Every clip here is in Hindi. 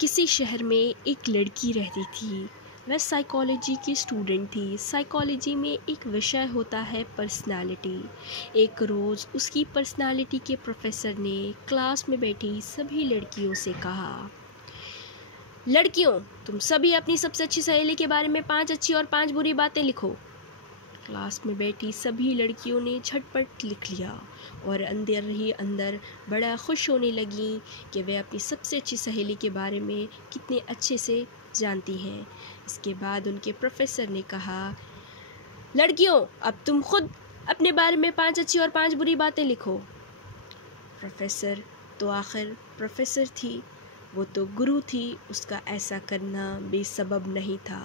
किसी शहर में एक लड़की रहती थी। वह साइकोलॉजी की स्टूडेंट थी। साइकोलॉजी में एक विषय होता है पर्सनालिटी। एक रोज़ उसकी पर्सनालिटी के प्रोफेसर ने क्लास में बैठी सभी लड़कियों से कहा, लड़कियों, तुम सभी अपनी सबसे अच्छी सहेली के बारे में 5 अच्छी और 5 बुरी बातें लिखो। क्लास में बैठी सभी लड़कियों ने झटपट लिख लिया और अंदर ही अंदर बड़ा खुश होने लगी कि वे अपनी सबसे अच्छी सहेली के बारे में कितने अच्छे से जानती हैं। इसके बाद उनके प्रोफेसर ने कहा, लड़कियों, अब तुम खुद अपने बारे में 5 अच्छी और 5 बुरी बातें लिखो। प्रोफेसर तो आखिर प्रोफेसर थी, वो तो गुरु थी, उसका ऐसा करना बेसबब नहीं था।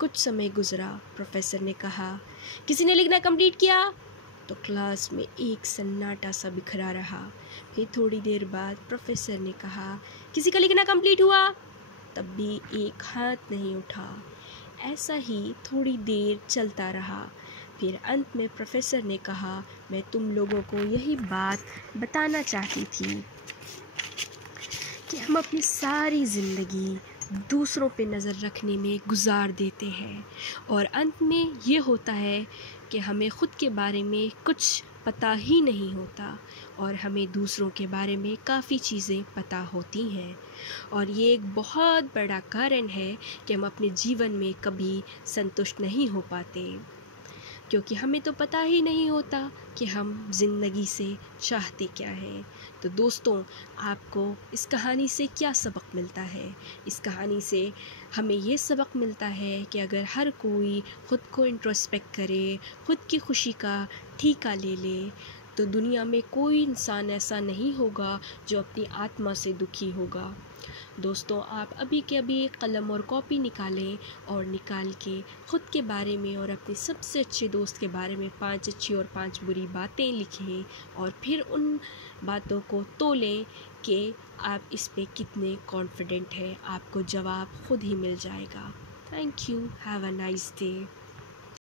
कुछ समय गुजरा। प्रोफेसर ने कहा, किसी ने लिखना कंप्लीट किया? तो क्लास में एक सन्नाटा सा बिखरा रहा। फिर थोड़ी देर बाद प्रोफेसर ने कहा, किसी का लिखना कंप्लीट हुआ? तब भी एक हाथ नहीं उठा। ऐसा ही थोड़ी देर चलता रहा। फिर अंत में प्रोफेसर ने कहा, मैं तुम लोगों को यही बात बताना चाहती थी कि हम अपनी सारी ज़िंदगी दूसरों पे नज़र रखने में गुजार देते हैं और अंत में ये होता है कि हमें ख़ुद के बारे में कुछ पता ही नहीं होता और हमें दूसरों के बारे में काफ़ी चीज़ें पता होती हैं। और ये एक बहुत बड़ा कारण है कि हम अपने जीवन में कभी संतुष्ट नहीं हो पाते, क्योंकि हमें तो पता ही नहीं होता कि हम ज़िंदगी से चाहते क्या हैं। तो दोस्तों, आपको इस कहानी से क्या सबक मिलता है? इस कहानी से हमें ये सबक मिलता है कि अगर हर कोई ख़ुद को इंट्रोस्पेक्ट करे, ख़ुद की खुशी का ठेका ले ले, तो दुनिया में कोई इंसान ऐसा नहीं होगा जो अपनी आत्मा से दुखी होगा। दोस्तों, आप अभी के अभी कलम और कॉपी निकालें और निकाल के ख़ुद के बारे में और अपने सबसे अच्छे दोस्त के बारे में 5 अच्छी और 5 बुरी बातें लिखें और फिर उन बातों को तोलें कि आप इस पे कितने कॉन्फिडेंट हैं। आपको जवाब खुद ही मिल जाएगा। Thank you. Have a nice day.